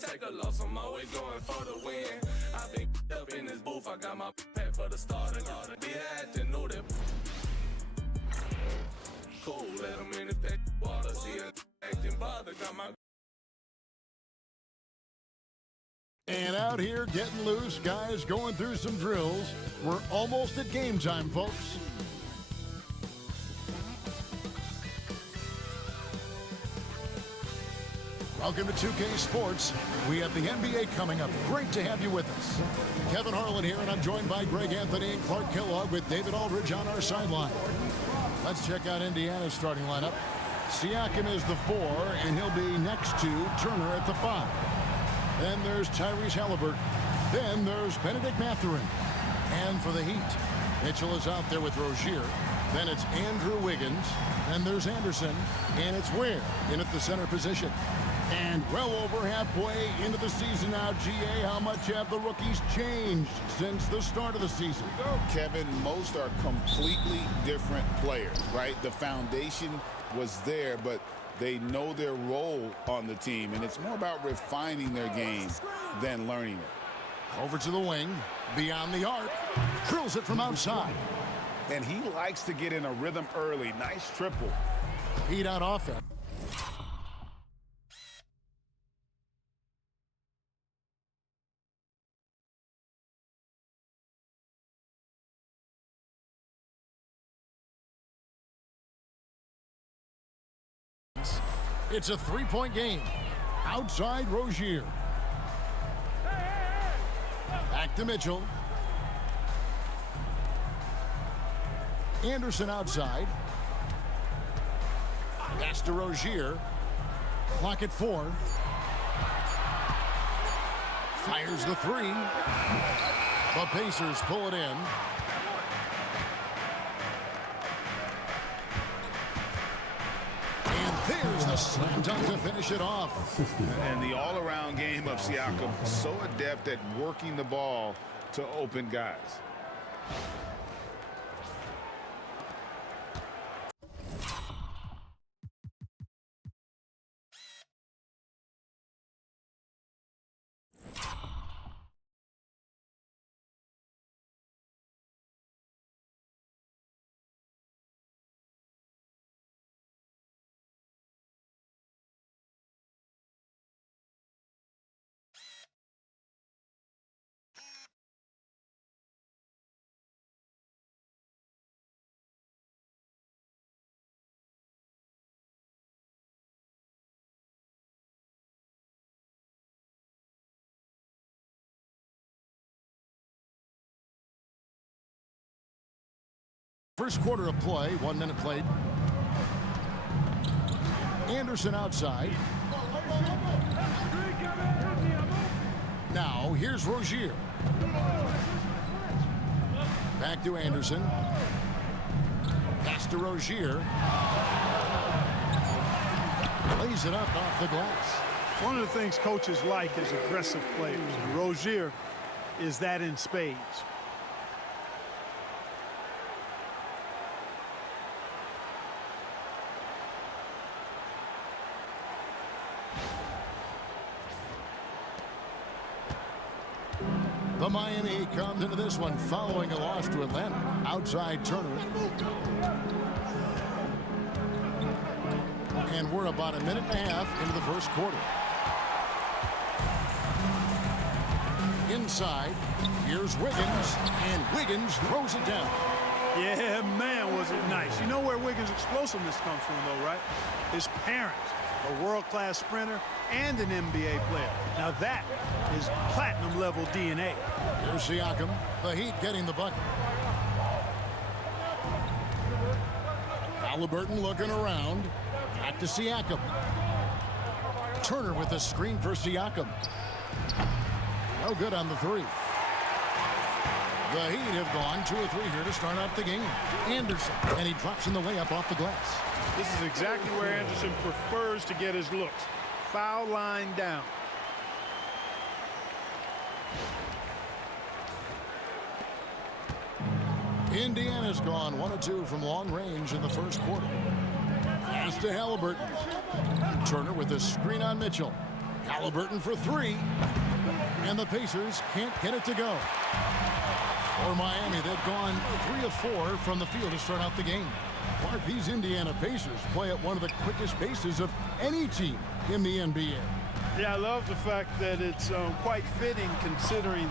can't take a loss, I'm always going for the win. I've been up in this booth, I got my pack for the starter. Be acting, know that. Cool, let them in the water, see it acting bother, got my. And out here getting loose, guys going through some drills. We're almost at game time, folks. Welcome to 2K Sports. We have the NBA coming up. Great to have you with us. Kevin Harlan here, and I'm joined by Greg Anthony and Clark Kellogg with David Aldridge on our sideline. Let's check out Indiana's starting lineup. Siakam is the 4, and he'll be next to Turner at the 5. Then there's Tyrese Halliburton. Then there's Benedict Mathurin. And for the Heat, Mitchell is out there with Rozier. Then it's Andrew Wiggins. Then there's Anderson. And it's Ware in at the center position. And well over halfway into the season now, G.E.O., how much have the rookies changed since the start of the season? Kevin, most are completely different players, right? The foundation was there, but they know their role on the team, and it's more about refining their game than learning it. Over to the wing, beyond the arc, drills it from outside. And he likes to get in a rhythm early. Nice triple. Heat out offense. It's a three-point game. Outside Rozier. Back to Mitchell. Anderson outside. Pass to Rozier. Clock at 4. Fires the 3. The Pacers pull it in. There's the slam dunk to finish it off. And the all-around game of Siakam, so adept at working the ball to open guys. First quarter of play, 1 minute played. Anderson outside. Now, here's Rozier. Back to Anderson. Pass to Rozier. Lays it up off the glass. One of the things coaches like is aggressive players. And Rozier is that in spades. The Miami Heat comes into this one following a loss to Atlanta. Outside Turner. And we're about a minute and a half into the first quarter. Inside, here's Wiggins, and Wiggins throws it down. Yeah, man, was it nice. You know where Wiggins' explosiveness comes from, though, right? His parents, a world-class sprinter and an NBA player. Now that is platinum-level DNA. Here's Siakam, the Heat getting the bucket. Halliburton looking around. Back to Siakam. Turner with a screen for Siakam. No good on the 3. The Heat have gone 2 or 3 here to start out the game. Anderson, and he drops in the layup off the glass. This is exactly where Anderson prefers to get his looks. Foul line down. Indiana's gone 1 of 2 from long range in the first quarter. Pass to Halliburton. Turner with a screen on Mitchell. Halliburton for three. And the Pacers can't get it to go. For Miami, they've gone 3 of 4 from the field to start out the game. Clark, these Indiana Pacers play at one of the quickest paces of any team in the NBA. Yeah, I love the fact that it's quite fitting considering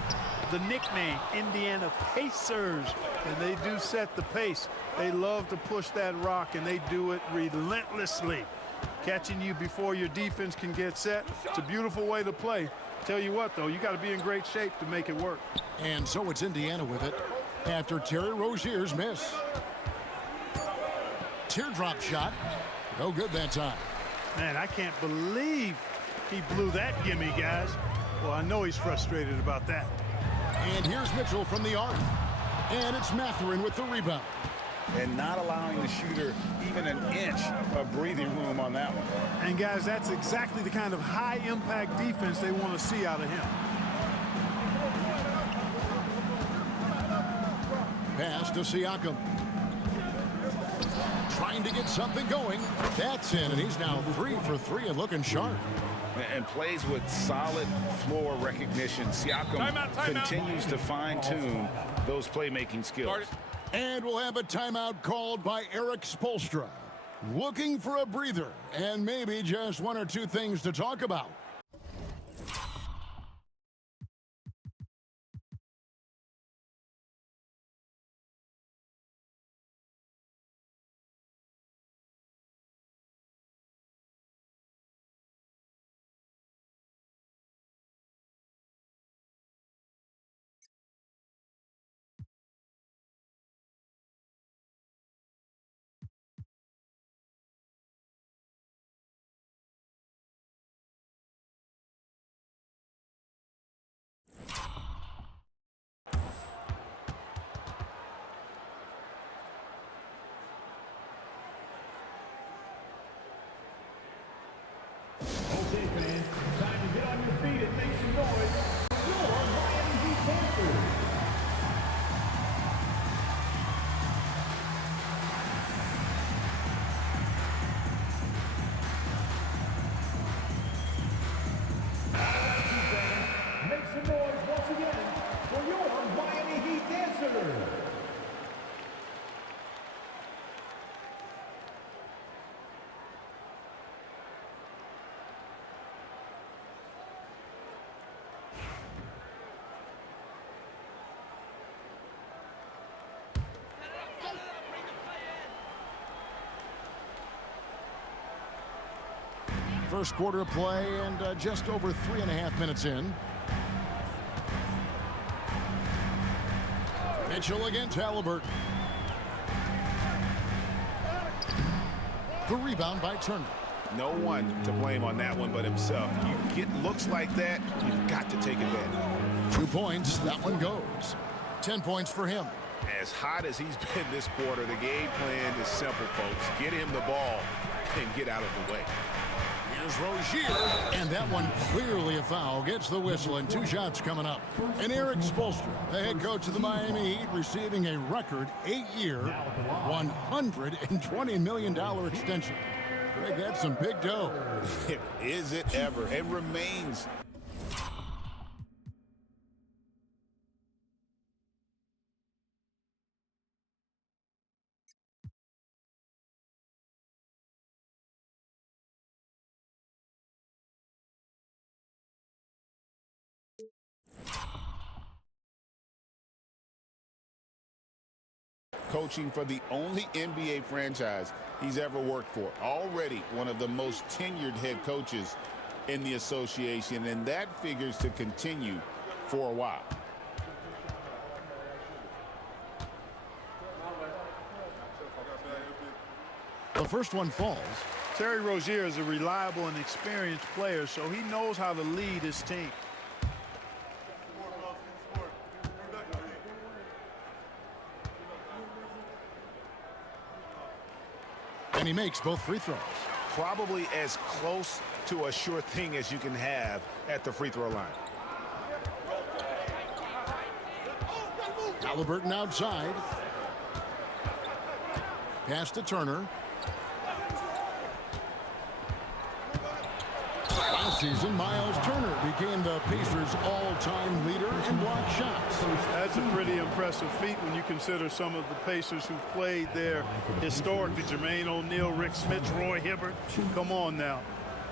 the nickname, Indiana Pacers. And they do set the pace. They love to push that rock, and they do it relentlessly. Catching you before your defense can get set. It's a beautiful way to play. Tell you what, though, you got to be in great shape to make it work. And so it's Indiana with it after Terry Rozier's miss. Teardrop shot. No good that time. Man, I can't believe he blew that gimme, guys. Well, I know he's frustrated about that. And here's Mitchell from the arc. And it's Mathurin with the rebound. And not allowing the shooter even an inch of breathing room on that one. And, guys, that's exactly the kind of high-impact defense they want to see out of him. Pass to Siakam. Trying to get something going. That's in, and he's now 3 for 3 and looking sharp. And plays with solid floor recognition. Siakam continues to fine-tune those playmaking skills. And we'll have a timeout called by Eric Spoelstra. Looking for a breather and maybe just 1 or 2 things to talk about. Okay, fans, time to get on your feet and make some noise. Your Miami Heat Panthers. Make some noise once again for your Miami Heat dancers. First quarter of play and just over 3.5 minutes in. Mitchell against Halliburton. The rebound by Turner. No one to blame on that one but himself. You get looks like that, you've got to take advantage. 2 points, that one goes. 10 points for him. As hot as he's been this quarter, the game plan is simple, folks. Get him the ball and get out of the way. Here's Rozier, and that one clearly a foul. Gets the whistle, and 2 shots coming up. And Eric Spoelstra, the head coach of the Miami Heat, receiving a record 8-year, $120 million extension. Greg, that's some big dough. Is it ever? It remains. Coaching for the only NBA franchise he's ever worked for. Already one of the most tenured head coaches in the association, and that figures to continue for a while. The first one falls. Terry Rozier is a reliable and experienced player, so he knows how to lead his team. And he makes both free throws. Probably as close to a sure thing as you can have at the free throw line. Halliburton outside. Pass to Turner. season, Miles Turner became the Pacers' all-time leader in block shots. That's a pretty impressive feat when you consider some of the Pacers who've played there historically. Jermaine O'Neal, Rick Smith, Roy Hibbert. Come on now.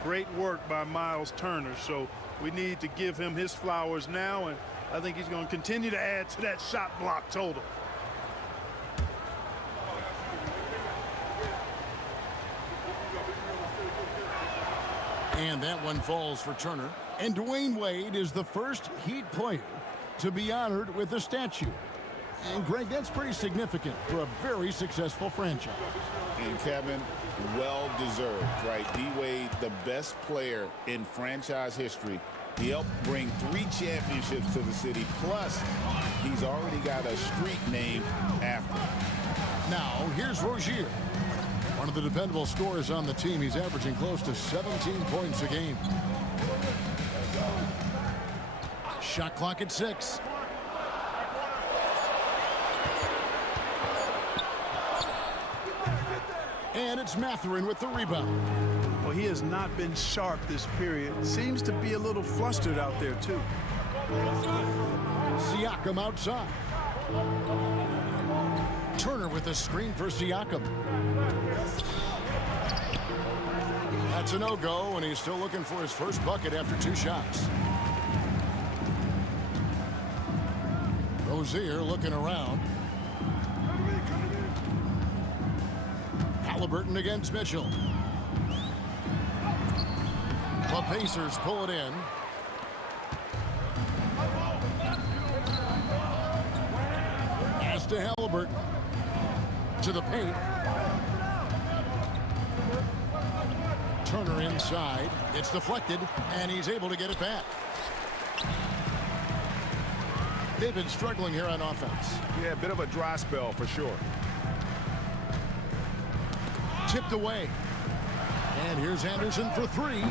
Great work by Miles Turner. So we need to give him his flowers now, and I think he's going to continue to add to that shot block total. And that one falls for Turner. And Dwayne Wade is the first Heat player to be honored with a statue. And Greg, that's pretty significant for a very successful franchise. And Kevin, well deserved, right? D-Wade, the best player in franchise history. He helped bring 3 championships to the city. Plus, he's already got a street named after him. Now, here's Rozier. One of the dependable scorers on the team. He's averaging close to 17 points a game. Shot clock at 6. And it's Mathurin with the rebound. Well, he has not been sharp this period. Seems to be a little flustered out there, too. Siakam outside. Turner with a screen for Siakam. That's a no-go, and he's still looking for his first bucket after 2 shots. Rozier looking around. Halliburton against Mitchell. The Pacers pull it in. Pass to Halliburton. To the paint. Turner inside. It's deflected, and he's able to get it back. They've been struggling here on offense. Yeah, a bit of a dry spell for sure. Tipped away. And here's Anderson for 3.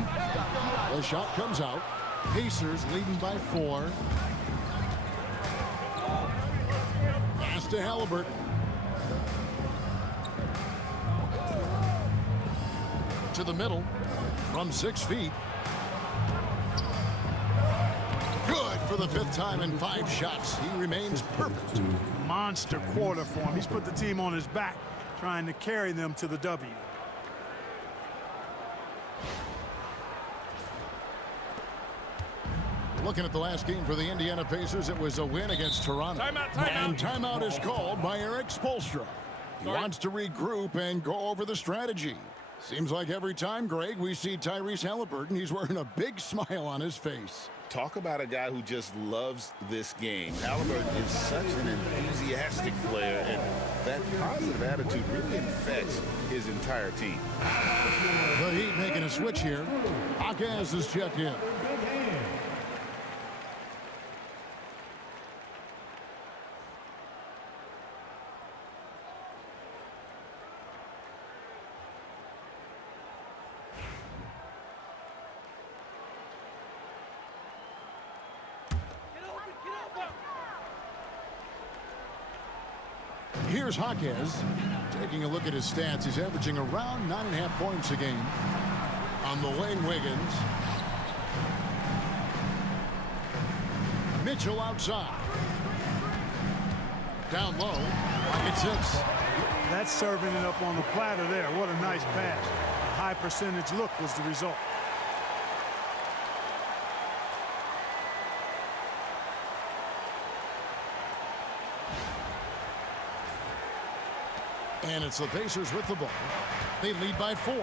The shot comes out. Pacers leading by 4. Pass to Halliburton. To the middle from 6 feet. Good for the 5th time in 5 shots. He remains perfect. Monster quarter for him. He's put the team on his back, trying to carry them to the W. Looking at the last game for the Indiana Pacers, it was a win against Toronto. And timeout is called by Eric Spoelstra. He wants to regroup and go over the strategy. Seems like every time, Greg, we see Tyrese Halliburton, he's wearing a big smile on his face. Talk about a guy who just loves this game. Halliburton is such an enthusiastic player, and that positive attitude really infects his entire team. The Heat making a switch here. Akaz is checked in. Here's Jaquez taking a look at his stats. He's averaging around 9.5 points a game. On the wing, Wiggins. Mitchell outside. Down low. Pocket 6. That's serving it up on the platter there. What a nice pass. A high percentage look was the result. And it's the Pacers with the ball. They lead by 4.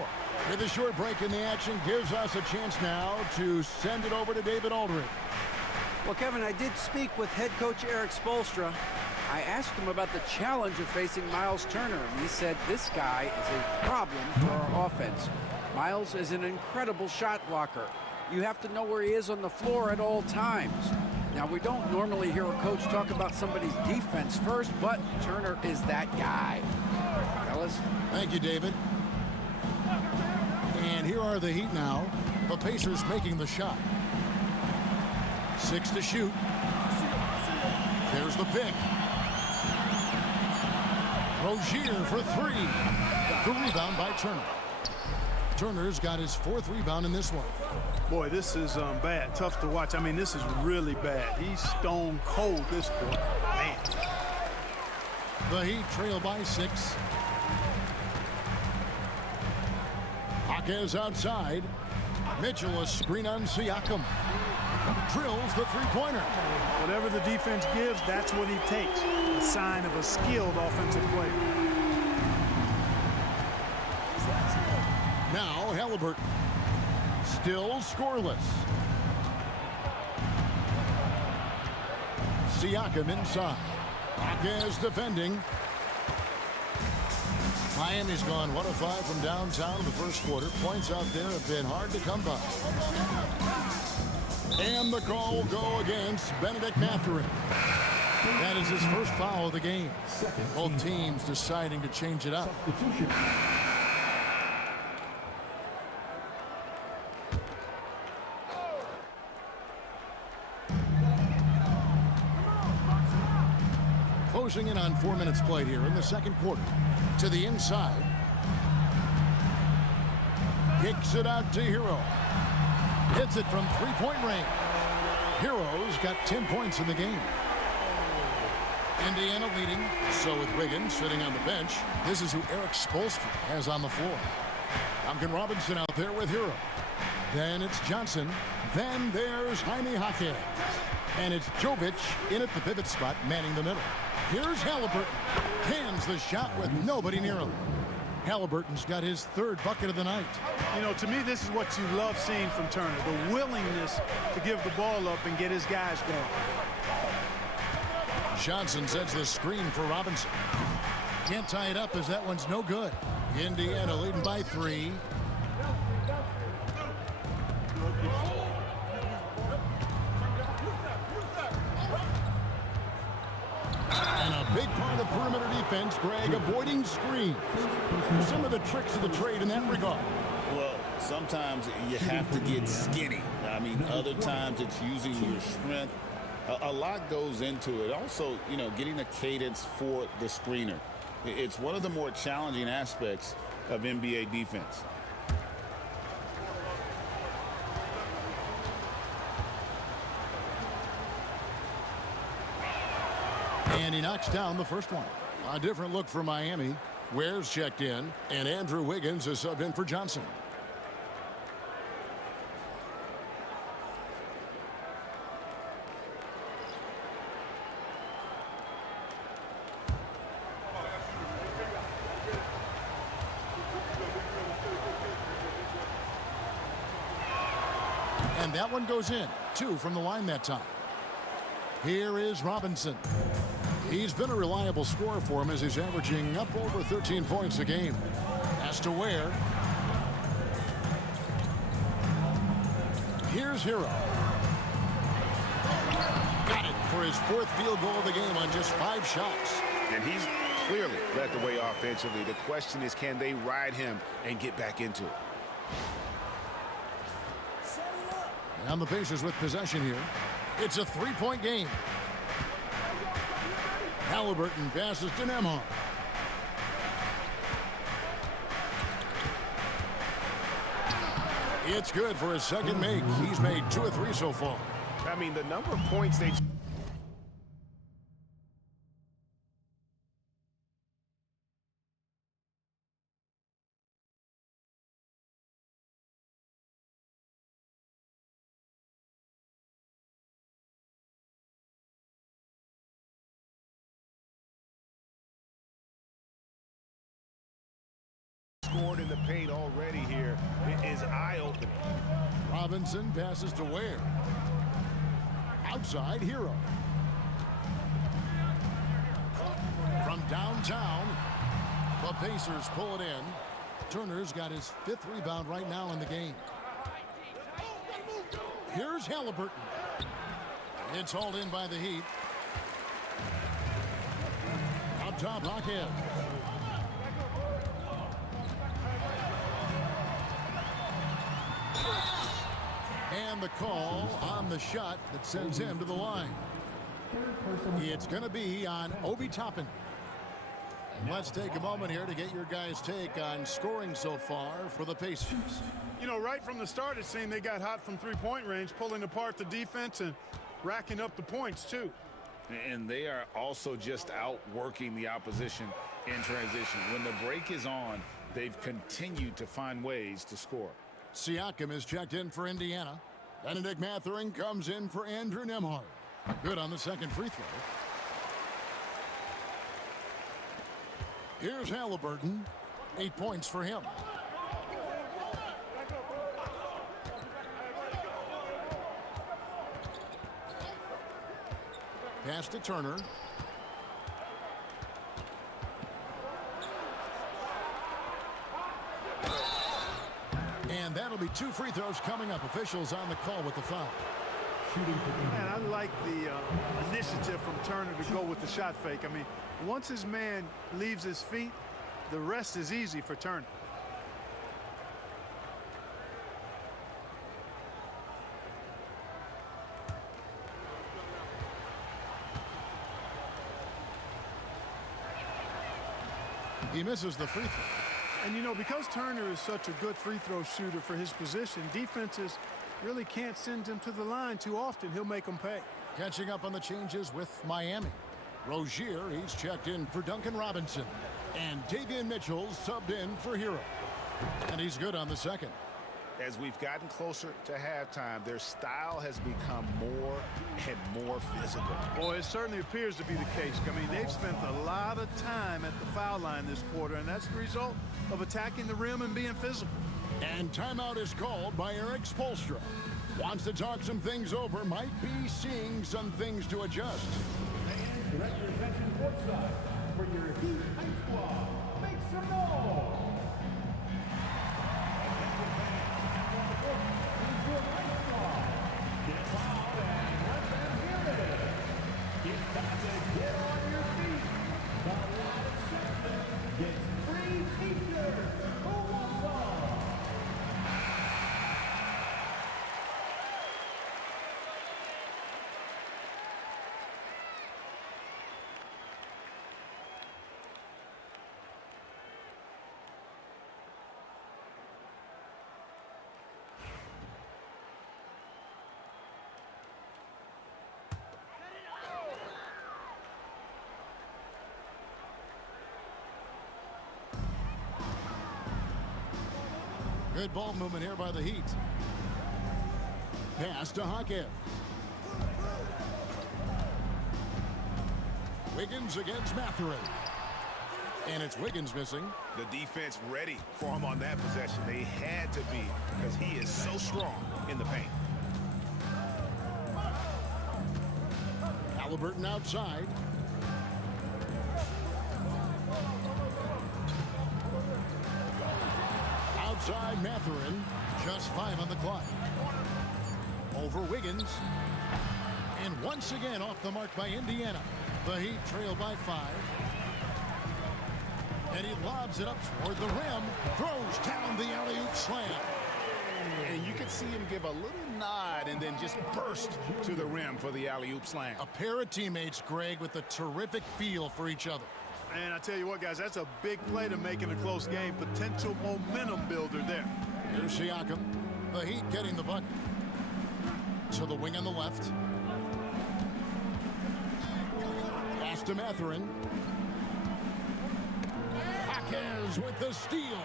With a short break in the action, gives us a chance now to send it over to David Aldridge. Well, Kevin, I did speak with head coach Eric Spoelstra. I asked him about the challenge of facing Miles Turner, and he said this guy is a problem for our offense. Miles is an incredible shot blocker. You have to know where he is on the floor at all times. Now, we don't normally hear a coach talk about somebody's defense first, but Turner is that guy. Fellas? Thank you, David. And here are the Heat now. The Pacers making the shot. 6 to shoot. There's the pick. Rozier for 3. The rebound by Turner. Turner's got his 4th rebound in this one. Boy, this is bad. Tough to watch. I mean, this is really bad. He's stone cold this quarter. Man. The Heat trail by 6. Jaquez outside. Mitchell a screen on Siakam. Drills the three-pointer. Whatever the defense gives, that's what he takes. A sign of a skilled offensive player. Now Halliburton. Still scoreless. Siakam inside. Jaquez defending. Miami's gone 1 of 5 from downtown in the first quarter. Points out there have been hard to come by. And the call will go against Benedict Mathurin. That is his first foul of the game. Both teams deciding to change it up. Closing in on 4 minutes played here in the second quarter. To the inside. Kicks it out to Herro. Hits it from three-point range. Herro's got 10 points in the game. Indiana leading. So with Wiggins sitting on the bench, this is who Erik Spoelstra has on the floor. Duncan Robinson out there with Herro. Then it's Johnson. Then there's Jaime Jaquez. And it's Jovic in at the pivot spot, manning the middle. Here's Halliburton. Cans the shot with nobody near him. Halliburton's got his 3rd bucket of the night. You know, to me, this is what you love seeing from Turner. The willingness to give the ball up and get his guys going. Johnson sets the screen for Robinson. Can't tie it up as that one's no good. Indiana leading by 3. And a big part of perimeter defense, Greg, avoiding screens. Some of the tricks of the trade in that regard. Well, sometimes you have to get skinny. I mean, other times it's using your strength. A lot goes into it. Also, you know, getting a cadence for the screener. It's one of the more challenging aspects of NBA defense. And he knocks down the first one. A different look for Miami. Ware's checked in, and Andrew Wiggins is subbed in for Johnson. And that one goes in. 2 from the line that time. Here is Robinson. He's been a reliable scorer for him as he's averaging up over 13 points a game. Has to Ware. Here's Herro. Got it for his 4th field goal of the game on just 5 shots. And he's clearly led the way offensively. The question is, can they ride him and get back into it? And the Pacers with possession here. It's a 3-point game. Halliburton passes to Nembhard. It's good for his 2nd make. He's made 2 of 3 so far. I mean, the number of points they've... scored in the paint already here. It is eye-opening. Robinson passes to Ware. Outside, Herro. From downtown, the Pacers pull it in. Turner's got his 5th rebound right now in the game. Here's Halliburton. It's hauled in by the Heat. Up top, Jaquez. And the call on the shot that sends him to the line. It's going to be on Obi Toppin. And let's take a moment here to get your guys' take on scoring so far for the Pacers. You know, right from the start, it seemed they got hot from three-point range, pulling apart the defense and racking up the points, too. And they are also just outworking the opposition in transition. When the break is on, they've continued to find ways to score. Siakam is checked in for Indiana. Benedict Mathurin comes in for Andrew Nembhard. Good on the second free throw. Here's Halliburton. 8 points for him. Pass to Turner. And that'll be 2 free throws coming up. Officials on the call with the foul. Man, I like the initiative from Turner to go with the shot fake. I mean, once his man leaves his feet, the rest is easy for Turner. He misses the free throw. And, you know, because Turner is such a good free throw shooter for his position, defenses really can't send him to the line too often. He'll make them pay. Catching up on the changes with Miami. Rozier, he's checked in for Duncan Robinson. And Davion Mitchell subbed in for Herro. And he's good on the second. As we've gotten closer to halftime, their style has become more and more physical. Boy, it certainly appears to be the case. I mean, they've spent a lot of time at the foul line this quarter, and that's the result of attacking the rim and being physical. And timeout is called by Erik Spoelstra. Wants to talk some things over, might be seeing some things to adjust. And direct your attention courtside for your Heat High Squad. Make some noise! Get fouled and let them hear it. It's time to get on your feet. The live segment gets free t-shirts. Who wants some? Good ball movement here by the Heat. Pass to Hawkins. Wiggins against Mathurin. And it's Wiggins missing. The defense ready for him on that possession. They had to be, because he is so strong in the paint. Halliburton outside. Outside Mathurin, just 5 on the clock. Over Wiggins. And once again off the mark by Indiana. The Heat trail by 5. And he lobs it up toward the rim. Throws down the alley-oop slam. And you can see him give a little nod and then just burst to the rim for the alley-oop slam. A pair of teammates, Greg, with a terrific feel for each other. And I tell you what, guys, that's a big play to make in a close game. Potential momentum builder there. Here's Siakam. The Heat getting the bucket. To the wing on the left. Pass to Mathurin. Hawkins with the steal.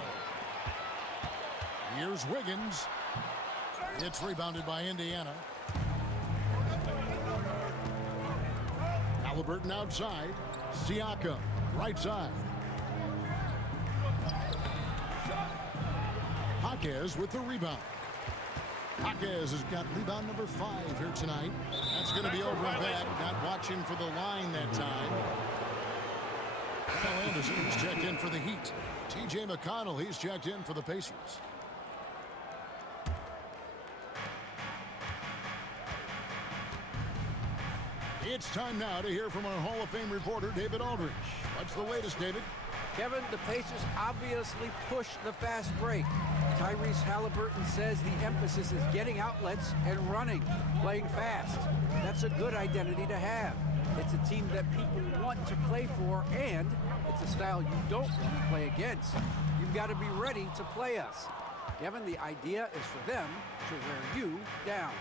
Here's Wiggins. It's rebounded by Indiana. Halliburton outside. Siakam. Right side. Hawkins with the rebound. Hawkins has got rebound number 5 here tonight. That's going to be over and back. Not watching for the line that time. Kyle Anderson, he's checked in for the Heat. T.J. McConnell, he's checked in for the Pacers. It's time now to hear from our Hall of Fame reporter, David Aldridge. What's the latest, David? Kevin, the Pacers obviously pushed the fast break. Tyrese Halliburton says the emphasis is getting outlets and running, playing fast. That's a good identity to have. It's a team that people want to play for, and it's a style you don't want to play against. You've got to be ready to play us. Kevin, the idea is for them to wear you down.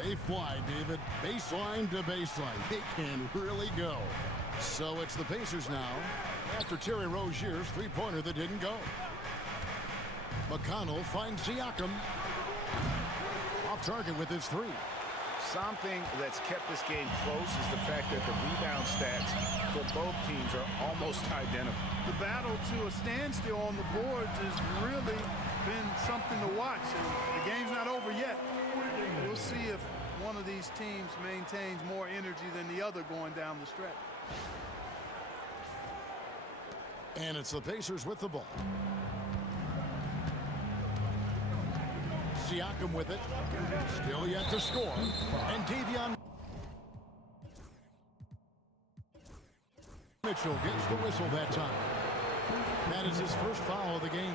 They fly, David. Baseline to baseline. They can really go. So it's the Pacers now after Terry Rozier's three-pointer that didn't go. McConnell finds Siakam. Off target with his three. Something that's kept this game close is the fact that the rebound stats for both teams are almost identical. The battle to a standstill on the boards has really been something to watch. And the game's not over yet. We'll see if one of these teams maintains more energy than the other going down the stretch. And it's the Pacers with the ball. Siakam with it. Still yet to score. And Davion Mitchell gets the whistle that time. That is his first foul of the game.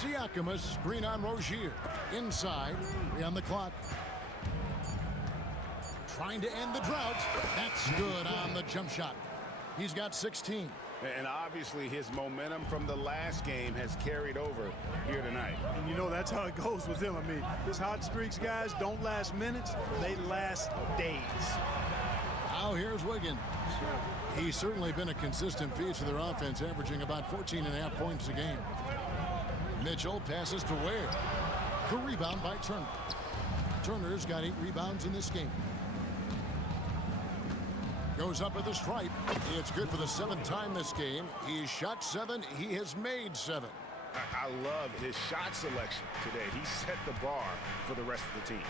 Siakam, a screen on Rozier. Inside, 3 on the clock. Trying to end the drought. That's good on the jump shot. He's got 16. And obviously his momentum from the last game has carried over here tonight. And you know that's how it goes with him. I mean, this hot streaks, guys, don't last minutes. They last days. Now here's Wiggins. He's certainly been a consistent piece of their offense, averaging about 14.5 points a game. Mitchell passes to Ware. The rebound by Turner. Turner's got 8 rebounds in this game. Goes up at the stripe. It's good for the 7th time this game. He's shot 7. He has made 7. I love his shot selection today. He set the bar for the rest of the team.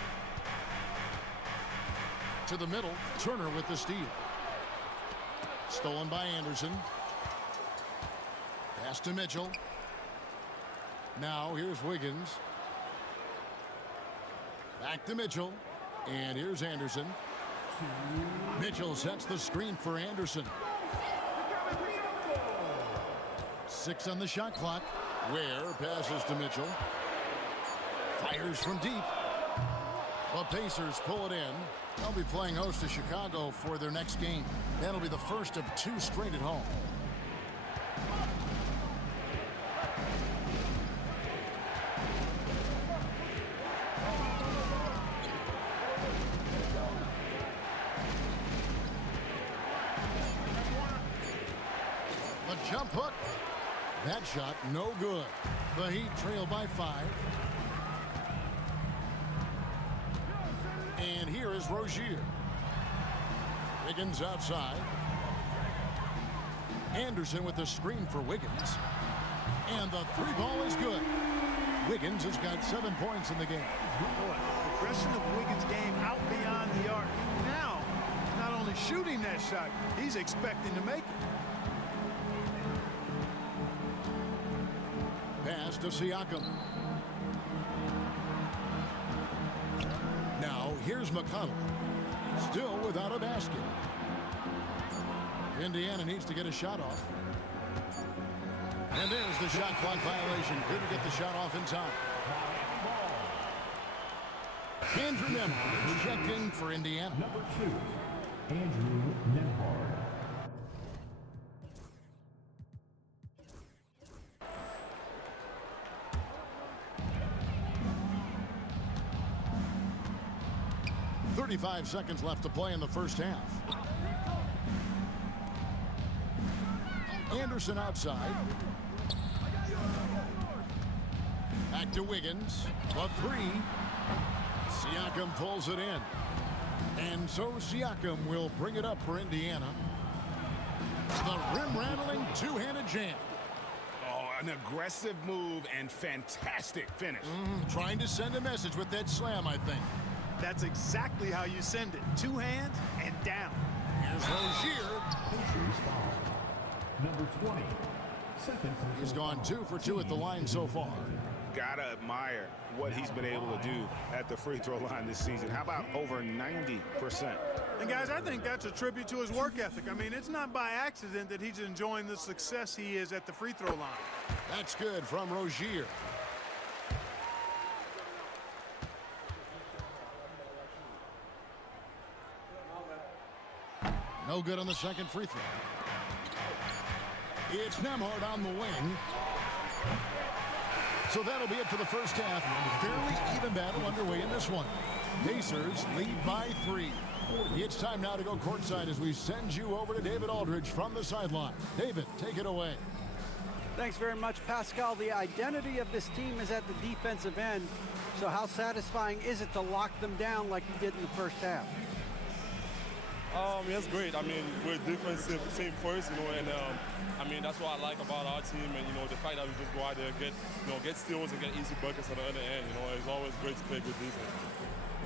To the middle, Turner with the steal. Stolen by Anderson. Pass to Mitchell. Now here's Wiggins. Back to Mitchell. And here's Anderson. Mitchell sets the screen for Anderson. 6 on the shot clock. Ware passes to Mitchell. Fires from deep. The Pacers pull it in. They'll be playing host to Chicago for their next game. That'll be the first of 2 straight at home. Jump hook. That shot no good. The Heat trail by 5. And here is Rozier. Wiggins outside. Anderson with the screen for Wiggins. And the 3 ball is good. Wiggins has got 7 points in the game. Boy, the progression of Wiggins' game out beyond the arc. Now, not only shooting that shot, he's expecting to make it. Pass to Siakam. Now here's McConnell. Still without a basket. Indiana needs to get a shot off. And there's the shot clock violation. Couldn't get the shot off in time. Andrew Nembhard checked in for Indiana. Number 2, Andrew Nembhard. .35 seconds left to play in the first half. Anderson outside. Back to Wiggins. The 3. Siakam pulls it in. And so Siakam will bring it up for Indiana. The rim-rattling two-handed jam. Oh, an aggressive move and fantastic finish. Trying to send a message with that slam, I think. That's exactly how you send it. 2 hands and down. Here's Rozier. Pacers foul. Number 20. Second. He's gone 2 for 2 at the line so far. gotta admire what he's been able to do at the free throw line this season. How about over 90%? And guys, I think that's a tribute to his work ethic. I mean, it's not by accident that he's enjoying the success he is at the free throw line. That's good from Rozier. No good on the second free throw. It's Nembhard on the wing. So that'll be it for the first half. Fairly even battle underway in this one. Pacers lead by 3. It's time now to go courtside as we send you over to David Aldridge from the sideline. David, take it away. Thanks very much, Pascal. The identity of this team is at the defensive end. So how satisfying is it to lock them down like you did in the first half? It's great. I mean, we're a defensive team first, and I mean, that's what I like about our team, and the fact that we just go out there and get steals and get easy buckets at the other end. It's always great to play good defense.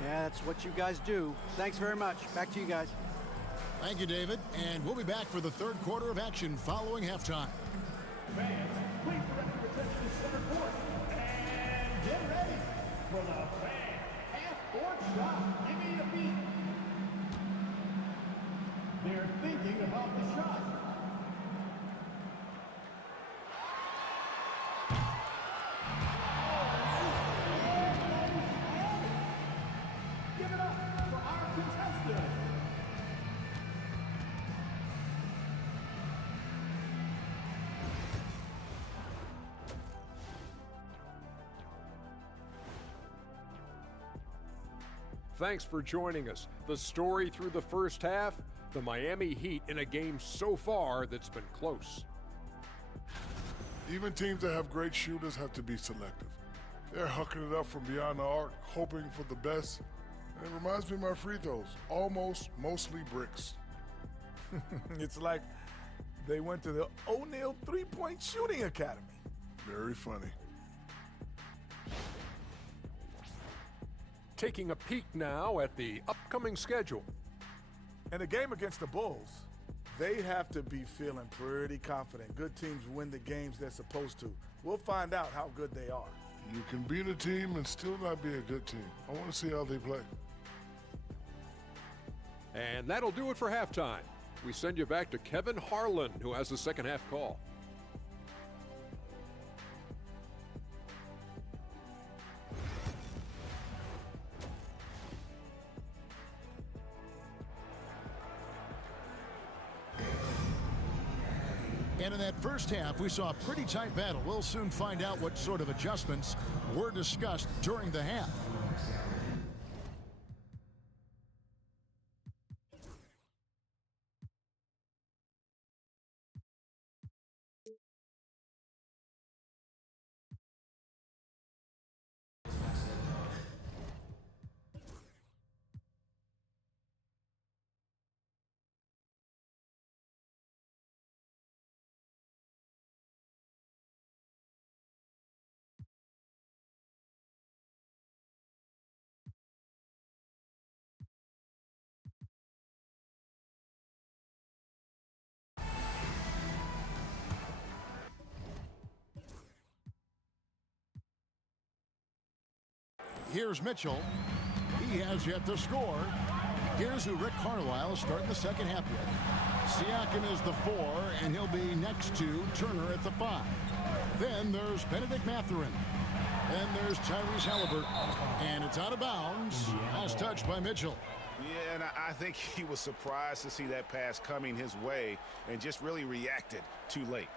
Yeah, that's what you guys do. Thanks very much. Back to you guys. Thank you, David. And we'll be back for the third quarter of action following halftime. Fans, please direct your attention to center court. And get ready for the fan half-court shot. Give me a beat. They're thinking about the shot. Give it up for our contestant. Thanks for joining us. The story through the first half, the Miami Heat in a game so far that's been close. Even teams that have great shooters have to be selective. They're hucking it up from beyond the arc, hoping for the best. And it reminds me of my free throws, mostly bricks. It's like they went to the O'Neal three-point shooting academy. Very funny. Taking a peek now at the upcoming schedule. In a game against the Bulls, they have to be feeling pretty confident. Good teams win the games they're supposed to. We'll find out how good they are. You can beat a team and still not be a good team. I want to see how they play. And that'll do it for halftime. We send you back to Kevin Harlan, who has the second half call. And in that first half, we saw a pretty tight battle. We'll soon find out what sort of adjustments were discussed during the half. Here's Mitchell. He has yet to score. Here's who Rick Carlisle is starting the second half with. Siakam is the 4, and he'll be next to Turner at the 5. Then there's Benedict Mathurin. Then there's Tyrese Halliburton. And it's out of bounds. Last touch by Mitchell. Yeah, and I think he was surprised to see that pass coming his way and just really reacted too late.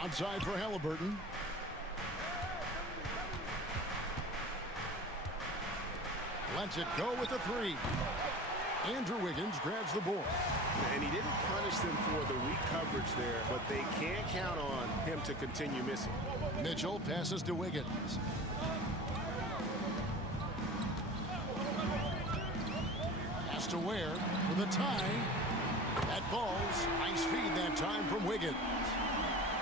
Outside for Halliburton. Lets it go with a 3. Andrew Wiggins grabs the board. And he didn't punish them for the weak coverage there, but they can't count on him to continue missing. Mitchell passes to Wiggins. Pass to Ware for the tie. That ball's nice feed that time from Wiggins.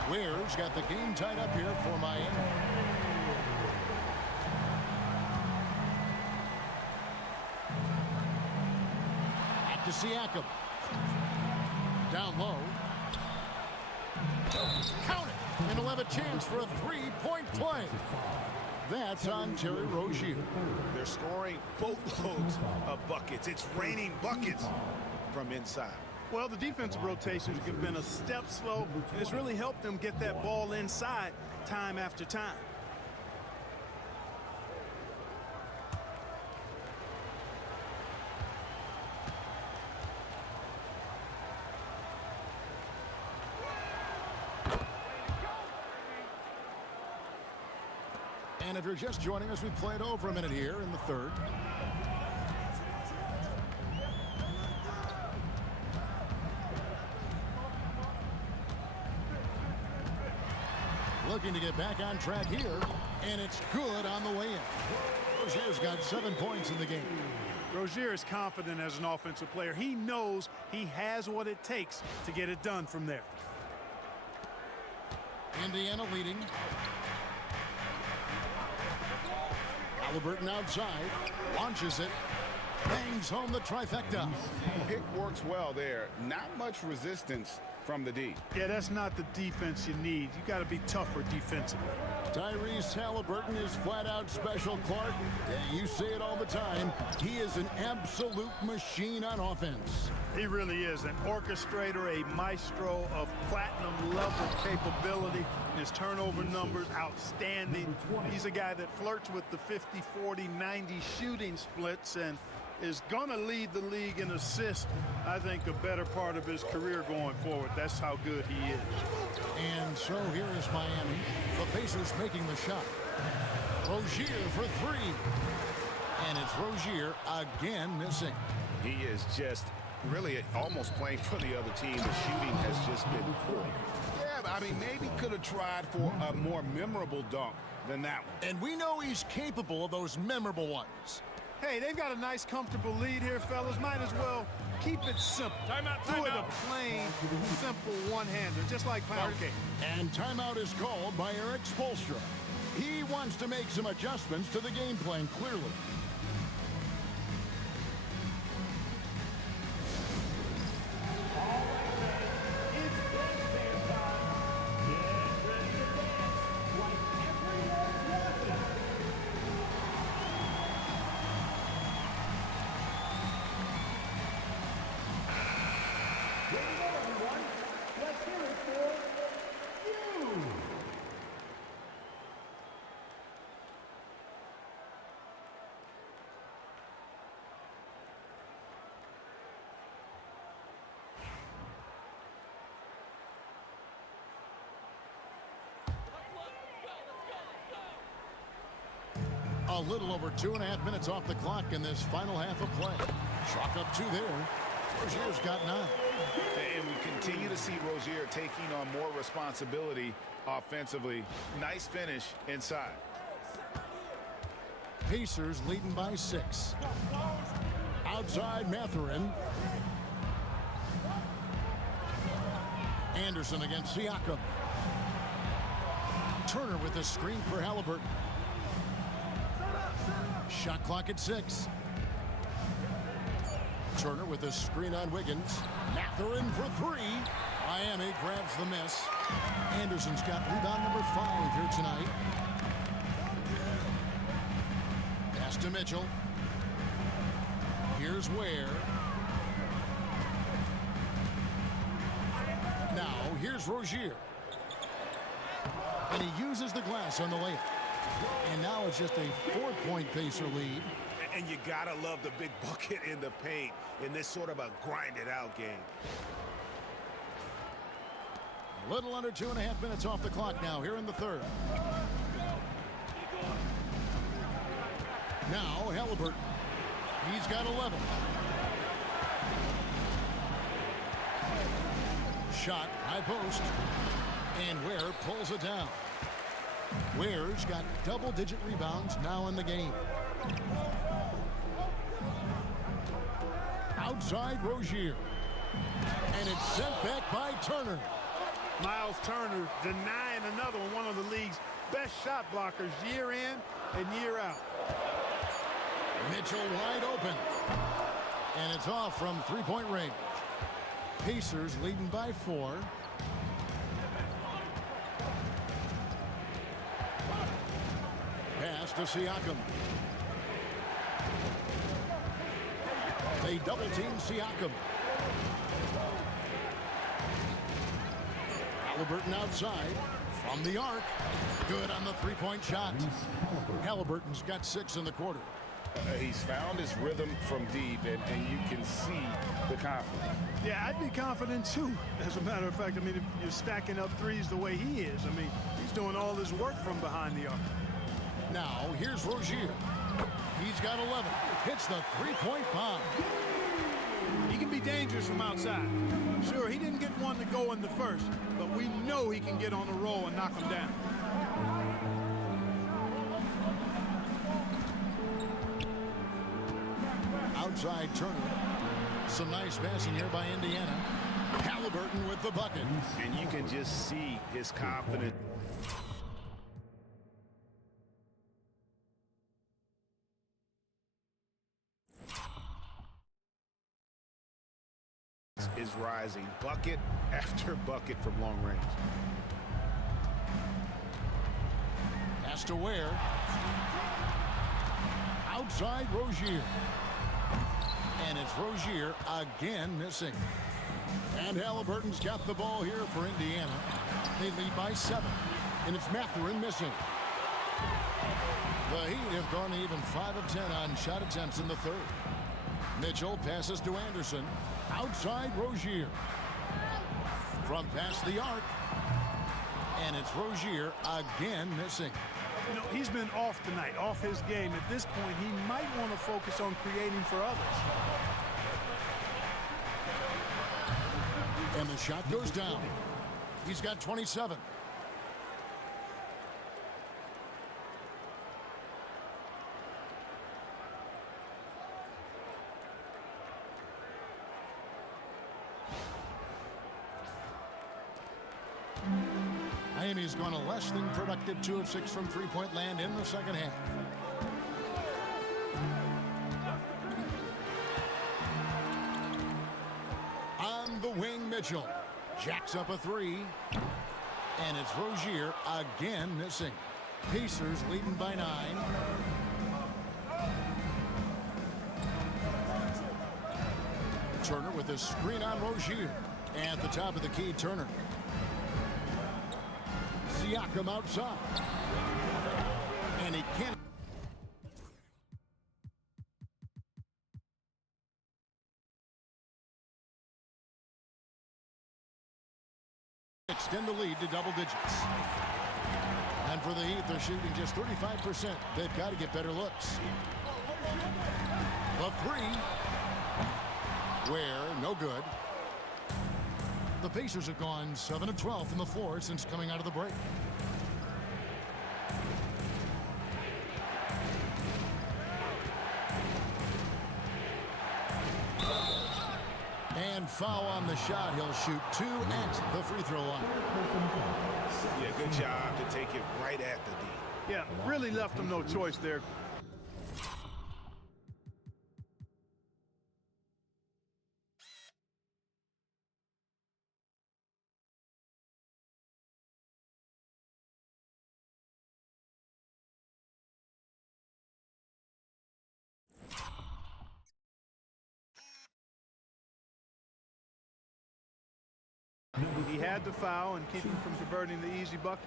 Ware's got the game tied up here for Miami. to Siakam. Down low. Count it. And he'll have a chance for a three-point play. That's on Terry Rozier. They're scoring boatloads of buckets. It's raining buckets from inside. Well, the defensive rotations have been a step slow, and it's really helped them get that ball inside time after time. And if you're just joining us, we played over a minute here in the third. Looking to get back on track here, and it's good on the way in. Rozier's got 7 points in the game. Rozier is confident as an offensive player. He knows he has what it takes to get it done from there. Indiana leading. Halliburton outside, launches it, bangs home the trifecta. Pick works well there. Not much resistance from the D. Yeah, that's not the defense you need. You got to be tougher defensively. Tyrese Halliburton is flat out special, Clark. You say it all the time. He is an absolute machine on offense. He really is an orchestrator, a maestro of platinum-level capability. His turnover numbers outstanding. He's a guy that flirts with the 50, 40, 90 shooting splits and is going to lead the league in assists, I think, a better part of his career going forward. That's how good he is. And so here is Miami. The Pacers making the shot. Rozier for three. And it's Rozier again missing. He is just really almost playing for the other team. The shooting has just been poor. Yeah, but I mean, maybe could have tried for a more memorable dunk than that one. And we know he's capable of those memorable ones. Hey, they've got a nice, comfortable lead here, fellas. Might as well keep it simple. Timeout, Do it timeout. a plain, simple one-hander, just like pound cake. And timeout is called by Eric Spoelstra. He wants to make some adjustments to the game plan, clearly. A little over 2.5 minutes off the clock in this final half of play. Chalk up 2 there. Rozier's got 9. And we continue to see Rozier taking on more responsibility offensively. Nice finish inside. Pacers leading by 6. Outside Mathurin. Anderson against Siakam. Turner with the screen for Halliburton. Shot clock at 6. Turner with a screen on Wiggins. Mathurin for 3. Miami grabs the miss. Anderson's got rebound number 5 here tonight. Pass to Mitchell. Here's Ware. Now here's Rozier. And he uses the glass on the layup. And now it's just a 4-point Pacer lead. And you gotta love the big bucket in the paint in this sort of a grinded-out game. A little under 2.5 minutes off the clock now here in the third. Now Halliburton. He's got 11. Shot, high post. And Ware pulls it down. Ware's got double-digit rebounds now in the game. Outside Rozier. And it's sent back by Turner. Miles Turner denying another one of the league's best shot blockers year in and year out. Mitchell wide open. And it's off from three-point range. Pacers leading by 4. Pass to Siakam. They double-team Siakam. Halliburton outside from the arc. Good on the three-point shot. Halliburton's got 6 in the quarter. He's found his rhythm from deep, and you can see the confidence. Yeah, I'd be confident too. As a matter of fact, I mean, if you're stacking up threes the way he is, I mean, he's doing all his work from behind the arc. Now, here's Rozier. He's got 11. Hits the three-point bomb. He can be dangerous from outside. Sure, he didn't get one to go in the first, but we know he can get on the roll and knock him down. Outside Turner. Some nice passing here by Indiana. Halliburton with the bucket. And you can just see his confidence. Is rising bucket after bucket from long range. Has to Ware. Outside Rozier. And it's Rozier again missing. And Halliburton's got the ball here for Indiana. They lead by 7. And it's Mathurin missing. The Heat have gone even 5 of 10 on shot attempts in the third. Mitchell passes to Anderson. Outside Rozier. From past the arc. And it's Rozier again missing. You know, he's been off tonight, off his game. At this point, he might want to focus on creating for others. And the shot goes down. He's got 27. Miami's gone a less than productive 2 of 6 from three-point land in the second half. On the wing, Mitchell jacks up a 3. And it's Rozier again missing. Pacers leading by 9. Turner with a screen on Rozier. At the top of the key, Turner. Siakam outside. And he can't extend the lead to double digits. And for the Heat, they're shooting just 35%. They've got to get better looks. The 3. Where no good. The Pacers have gone 7 of 12 from the floor since coming out of the break. And foul on the shot. He'll shoot 2 at the free throw line. Yeah, good job to take it right at the D. Yeah, really left him no choice there. He had the foul and keep him from converting the easy bucket.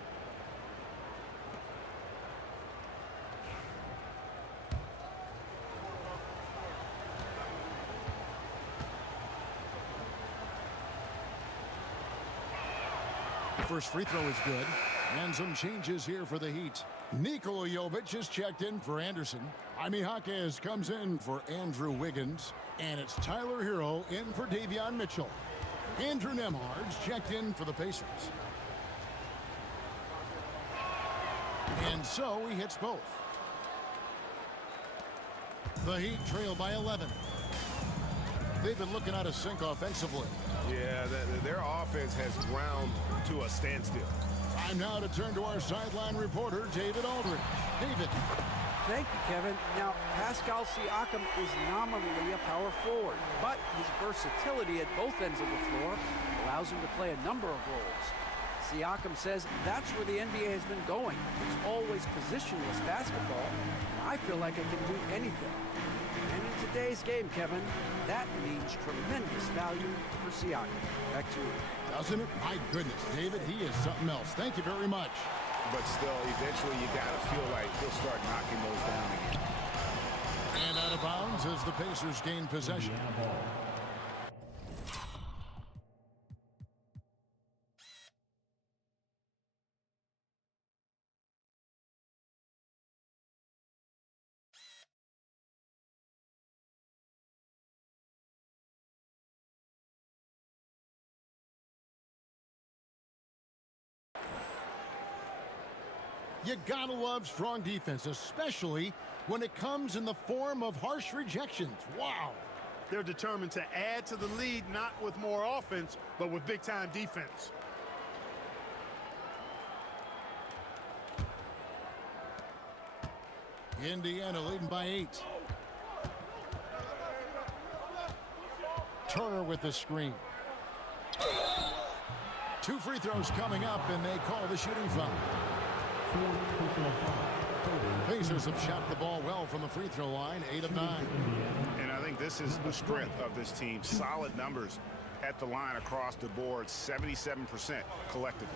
First free throw is good. And some changes here for the Heat. Nikola Jovic is checked in for Anderson. Jaime Jaquez comes in for Andrew Wiggins. And it's Tyler Herro in for Davion Mitchell. Andrew Nembhard's checked in for the Pacers. And so he hits both. The Heat trail by 11. They've been looking out of sync offensively. Yeah, their offense has ground to a standstill. Time now to turn to our sideline reporter, David Aldridge. David. Thank you, Kevin. Now, Pascal Siakam is nominally a power forward, but his versatility at both ends of the floor allows him to play a number of roles. Siakam says that's where the NBA has been going. It's always positionless basketball. I feel like I can do anything. And in today's game, Kevin, that means tremendous value for Siakam. Back to you. Doesn't it? My goodness, David, he is something else. Thank you very much. But still, eventually you got to feel like he'll start knocking those down again. And out of bounds as the Pacers gain possession. You gotta love strong defense, especially when it comes in the form of harsh rejections. Wow. They're determined to add to the lead, not with more offense, but with big-time defense. Indiana leading by 8. Turner with the screen. 2 free throws coming up, and they call the shooting foul. Pacers have shot the ball well from the free throw line, 8 of 9. And I think this is the strength of this team. Solid numbers at the line across the board, 77% collectively.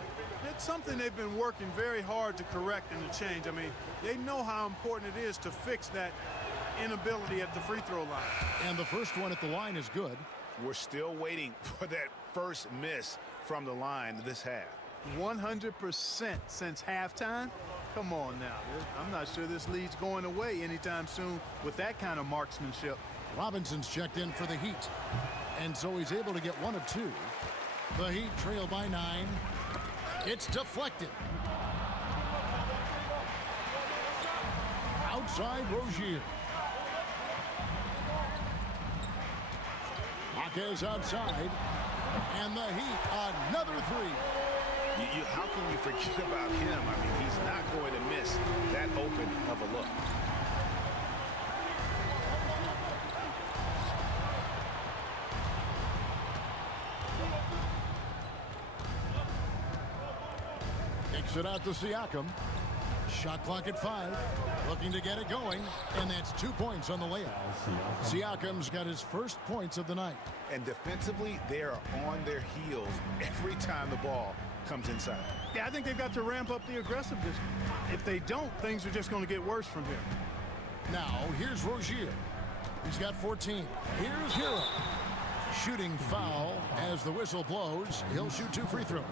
It's something they've been working very hard to correct and to change. I mean, they know how important it is to fix that inability at the free throw line. And the first one at the line is good. We're still waiting for that first miss from the line this half. 100% since halftime? Come on now. I'm not sure this lead's going away anytime soon with that kind of marksmanship. Robinson's checked in for the Heat, and so he's able to get 1 of 2. The Heat trail by 9. It's deflected. Outside Rozier. Marquez outside, and the Heat another 3. How can you forget about him? I mean, he's not going to miss that open of a look. Kicks it out to Siakam. Shot clock at 5. Looking to get it going, and that's 2 points on the layup. Siakam's got his first points of the night. And defensively, they are on their heels every time the ball comes inside. Yeah, I think they've got to ramp up the aggressiveness. If they don't, things are just going to get worse from here. Now, here's Rozier. He's got 14. Here's Herro. Shooting foul as the whistle blows. He'll shoot 2 free throws.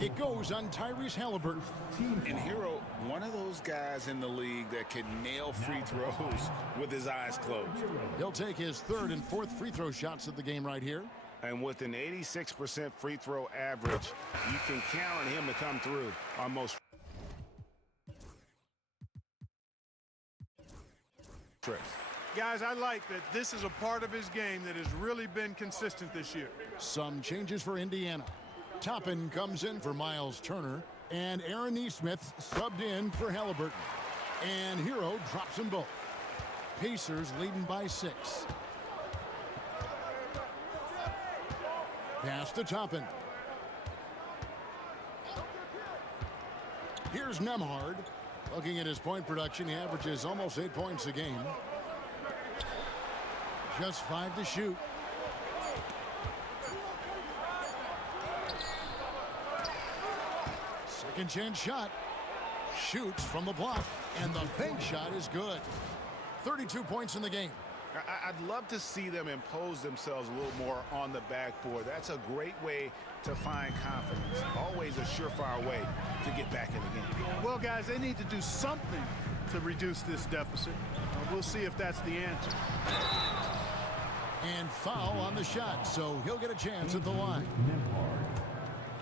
It goes on Tyrese Halliburton. And Herro, one of those guys in the league that can nail free throws with his eyes closed. He'll take his 3rd and 4th free throw shots of the game right here. And with an 86% free throw average, you can count on him to come through on most trips. Guys, I like that this is a part of his game that has really been consistent this year. Some changes for Indiana. Toppin comes in for Miles Turner, and Aaron Nesmith subbed in for Halliburton. And Herro drops them both. Pacers leading by 6. Pass to Toppin. Here's Nembhard. Looking at his point production, he averages almost 8 points a game. Just 5 to shoot. Second chance shot. Shoots from the block, and the bank shot is good. 32 points in the game. I'd love to see them impose themselves a little more on the backboard. That's a great way to find confidence. Always a surefire way to get back in the game. Well, guys, they need to do something to reduce this deficit. We'll see if that's the answer. And foul on the shot, so he'll get a chance at the line.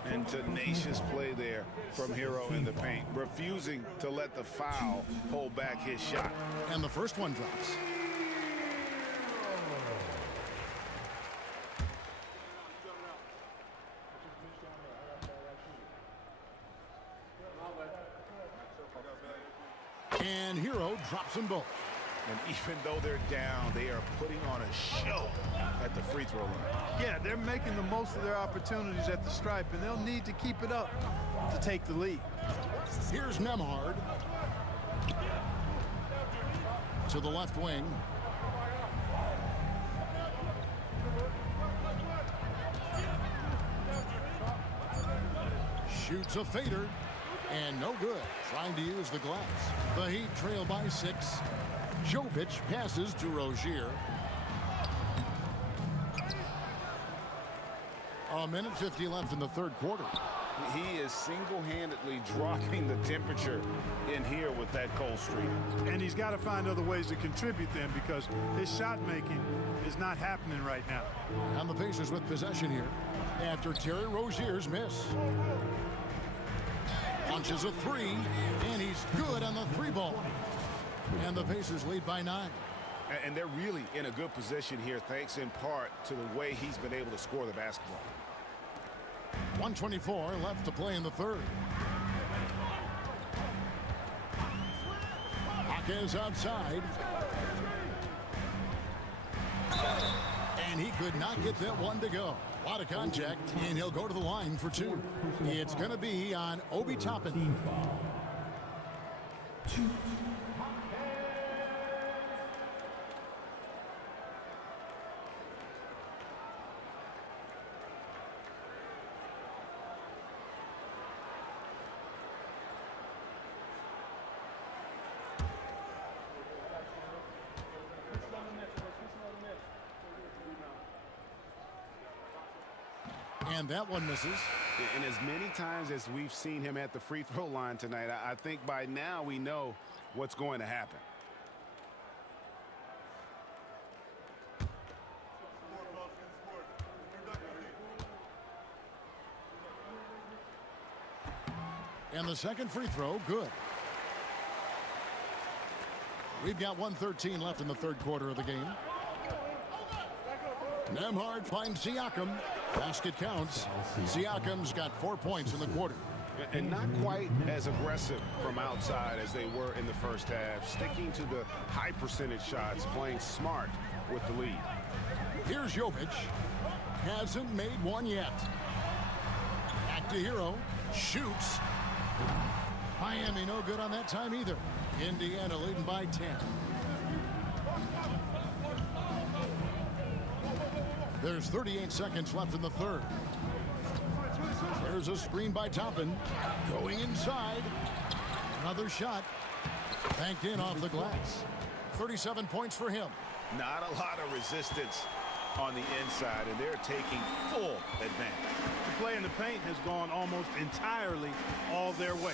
And tenacious play there from Herro in the paint, refusing to let the foul hold back his shot. And the first one drops. And Herro drops them both. And even though they're down, they are putting on a show at the free throw line. Yeah, they're making the most of their opportunities at the stripe, and they'll need to keep it up to take the lead. Here's Nembhard to the left wing. Shoots a fader, and no good. Trying to use the glass. The Heat trail by 6. Jovic passes to Rozier. A minute 50 left in the third quarter. He is single-handedly dropping the temperature in here with that cold streak. And he's got to find other ways to contribute then, because his shot making is not happening right now. And the Pacers with possession here after Terry Rozier's miss. Launches a 3, and he's good on the 3-ball. And the Pacers lead by 9. And they're really in a good position here, thanks in part to the way he's been able to score the basketball. 1:24 left to play in the third. Hawkins outside. And he could not get that one to go. A lot of contact, and he'll go to the line for 2. It's going to be on Obi Toppin. And that one misses. And as many times as we've seen him at the free throw line tonight, I think by now we know what's going to happen. And the second free throw, good. We've got 1:13 left in the third quarter of the game. Nembhard finds Siakam. Basket counts. Siakam's got 4 points in the quarter. And not quite as aggressive from outside as they were in the first half. Sticking to the high percentage shots, playing smart with the lead. Here's Jovic. Hasn't made one yet. Back to Herro. Shoots. Miami no good on that time either. Indiana leading by 10. There's 38 seconds left in the third. There's a screen by Toppin. Going inside. Another shot. Banked in off the glass. 37 points for him. Not a lot of resistance on the inside, and they're taking full advantage. The play in the paint has gone almost entirely all their way.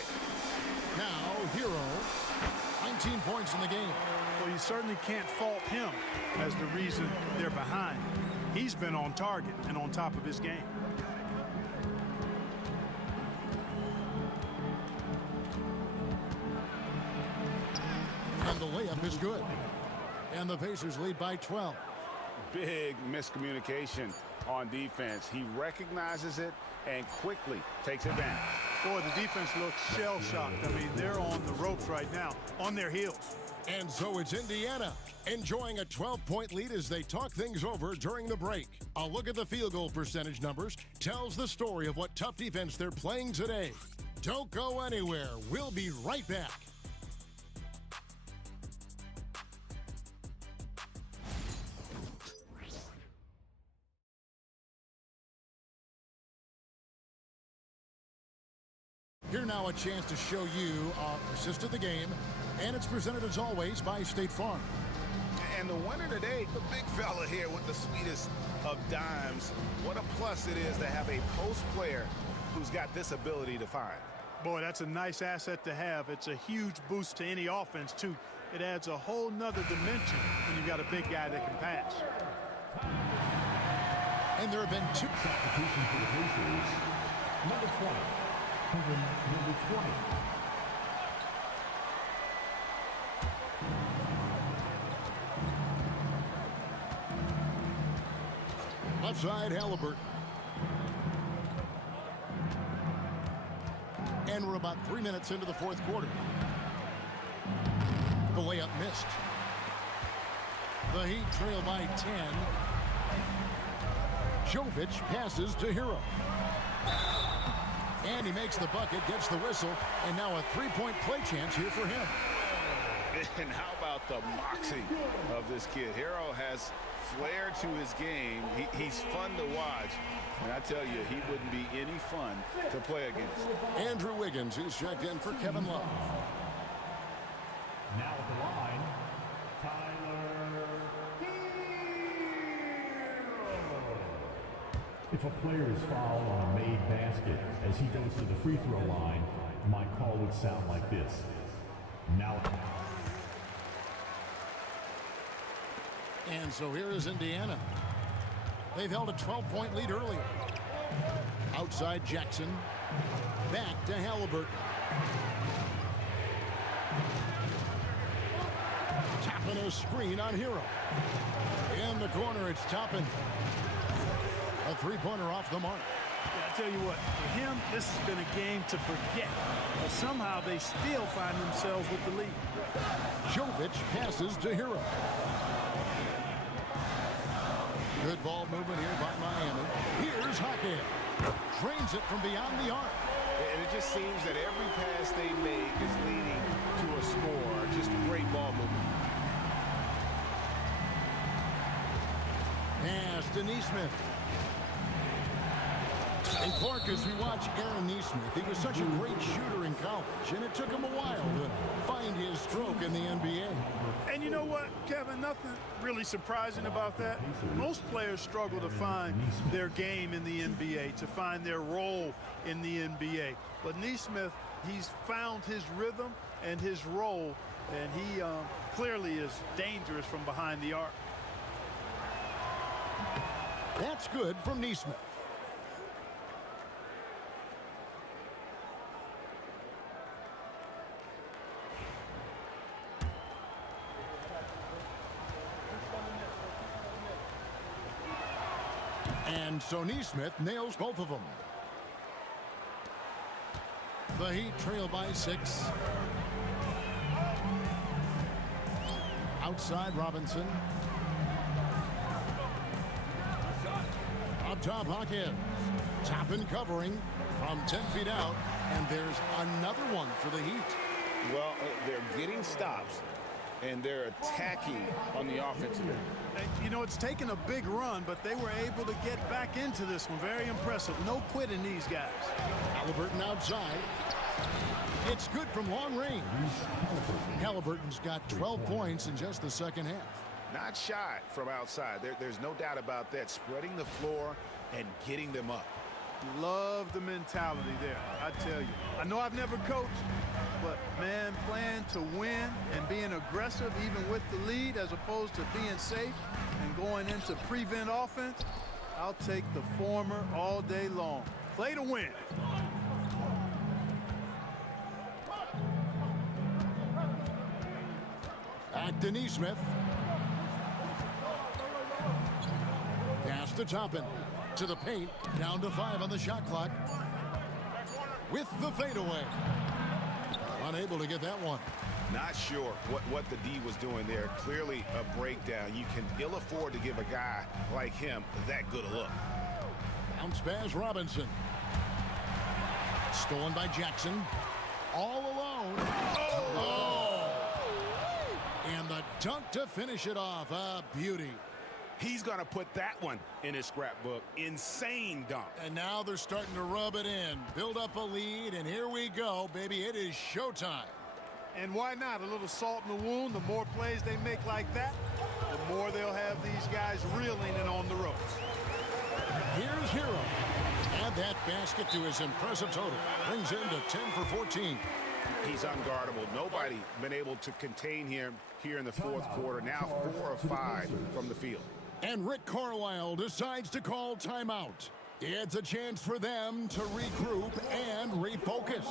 Now, Herro, 19 points in the game. Well, you certainly can't fault him as the reason they're behind. He's been on target and on top of his game. And the layup is good. And the Pacers lead by 12. Big miscommunication on defense. He recognizes it and quickly takes advantage. Boy, the defense looks shell-shocked. I mean, they're on the ropes right now, on their heels. And so it's Indiana enjoying a 12-point lead as they talk things over during the break. A look at the field goal percentage numbers tells the story of what tough defense they're playing today. Don't go anywhere. We'll be right back. Here now a chance to show you our assist of the game, and it's presented as always by State Farm. And the winner today, the big fella here with the sweetest of dimes. What a plus it is to have a post player who's got this ability to find. Boy, that's a nice asset to have. It's a huge boost to any offense, too. It adds a whole nother dimension when you've got a big guy that can pass. And there have been 2 substitutions for the Pacers. Number 20. Number 20. Left side, Halliburton. And we're about 3 minutes into the fourth quarter. The layup missed. The Heat trail by 10. Jovic passes to Herro. And he makes the bucket, gets the whistle, and now a three-point play chance here for him. And how about the moxie of this kid? Herro has flair to his game. He's fun to watch. And I tell you, he wouldn't be any fun to play against. Andrew Wiggins, who's checked in for Kevin Love. Now at the line, Tyler Herro. If a player is fouled on a made basket as he goes to the free throw line, my call would sound like this. Now. And so here is Indiana. They've held a 12-point lead earlier. Outside Jackson. Back to Halliburton. Tapping a screen on Herro. In the corner, it's Toppin. A three-pointer off the mark. I tell you what, for him, this has been a game to forget. But somehow they still find themselves with the lead. Jovic passes to Herro. Good ball movement here by Miami. Here's Hockey. Drains it from beyond the arc. And it just seems that every pass they make is leading to a score. Just great ball movement. Pass to Neesmith. And Clark, as we watch Aaron Neesmith, he was such a great shooter in college, and it took him a while to find his stroke in the NBA. And you know what, Kevin, nothing really surprising about that. Most players struggle to find their game in the NBA, to find their role in the NBA. But Neesmith, he's found his rhythm and his role, and he clearly is dangerous from behind the arc. That's good from Neesmith. And so Neesmith nails both of them. The Heat trail by 6. Outside Robinson. Up top Hawkins. Toppin covering from 10 feet out. And there's another one for the Heat. Well, they're getting stops, and they're attacking on the offensive end. You know, it's taken a big run, but they were able to get back into this one. Very impressive. No quitting these guys. Halliburton outside. It's good from long range. Halliburton's got 12 points in just the second half. Not shy from outside. There's no doubt about that. Spreading the floor and getting them up. Love the mentality there, I tell you. I know I've never coached, but, man, playing to win and being aggressive even with the lead as opposed to being safe and going into prevent offense, I'll take the former all day long. Play to win. Back to Neesmith. Pass to Toppin. To the paint. Down to 5 on the shot clock. With the fadeaway. Unable to get that one. Not sure what the D was doing there. Clearly a breakdown. You can ill afford to give a guy like him that good a look. Bounce pass Robinson. Stolen by Jackson. All alone. Oh! And the dunk to finish it off. A beauty. He's going to put that one in his scrapbook. Insane dunk. And now they're starting to rub it in. Build up a lead, and here we go, baby. It is showtime. And why not? A little salt in the wound. The more plays they make like that, the more they'll have these guys reeling and on the ropes. Here's Herro. Add that basket to his impressive total. Brings him to 10 for 14. He's unguardable. Nobody been able to contain him here in the fourth quarter. Now 4 of 5 from the field. And Rick Carlisle decides to call timeout. It's a chance for them to regroup and refocus.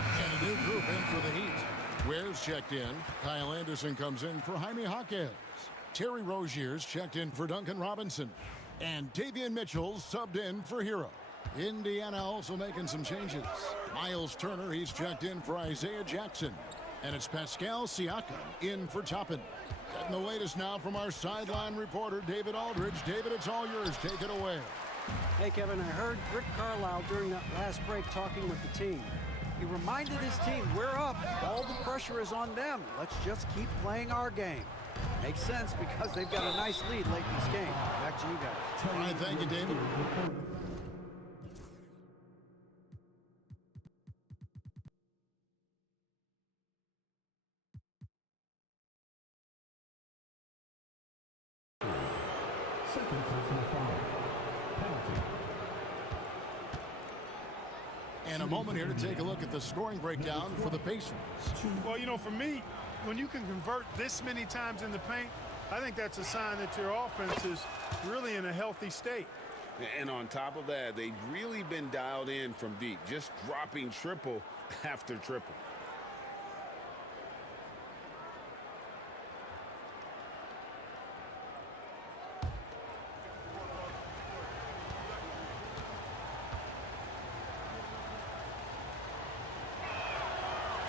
And a new group in for the Heat. Ware's checked in. Kyle Anderson comes in for Jaime Jaquez. Terry Rozier's checked in for Duncan Robinson. And Davian Mitchell subbed in for Herro. Indiana also making some changes. Miles Turner, he's checked in for Isaiah Jackson. And it's Pascal Siakam in for Toppin. Getting the latest now from our sideline reporter, David Aldridge. David, it's all yours. Take it away. Hey, Kevin, I heard Rick Carlisle during that last break talking with the team. He reminded his team, we're up. All the pressure is on them. Let's just keep playing our game. Makes sense because they've got a nice lead late in this game. Back to you guys. All right, thank you, David. Second personal foul. Penalty. And a moment here to take a look at the scoring breakdown for the Pacers. Well, you know, for me, when you can convert this many times in the paint, I think that's a sign that your offense is really in a healthy state. And on top of that, they've really been dialed in from deep, just dropping triple after triple.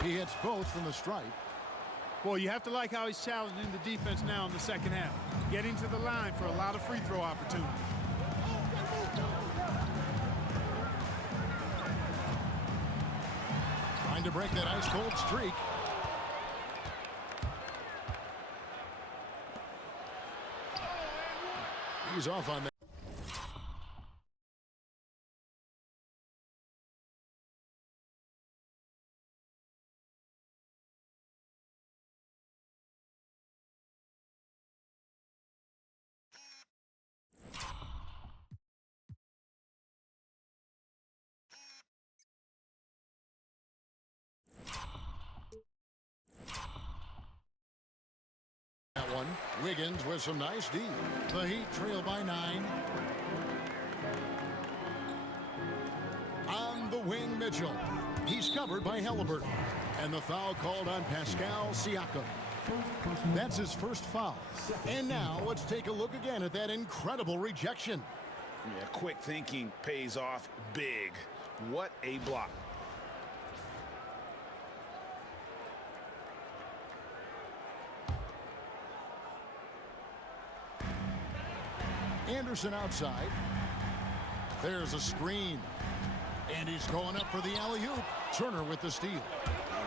He hits both from the stripe. Well, you have to like how he's challenging the defense now in the second half, getting to the line for a lot of free throw opportunities. Trying to break that ice-cold streak. He's off on that. One. Wiggins with some nice D. The Heat trail by 9. On the wing, Mitchell. He's covered by Halliburton. And the foul called on Pascal Siakam. That's his first foul. And now let's take a look again at that incredible rejection. Yeah, quick thinking pays off big. What a block. Anderson outside. There's a screen. And he's going up for the alley-oop. Turner with the steal.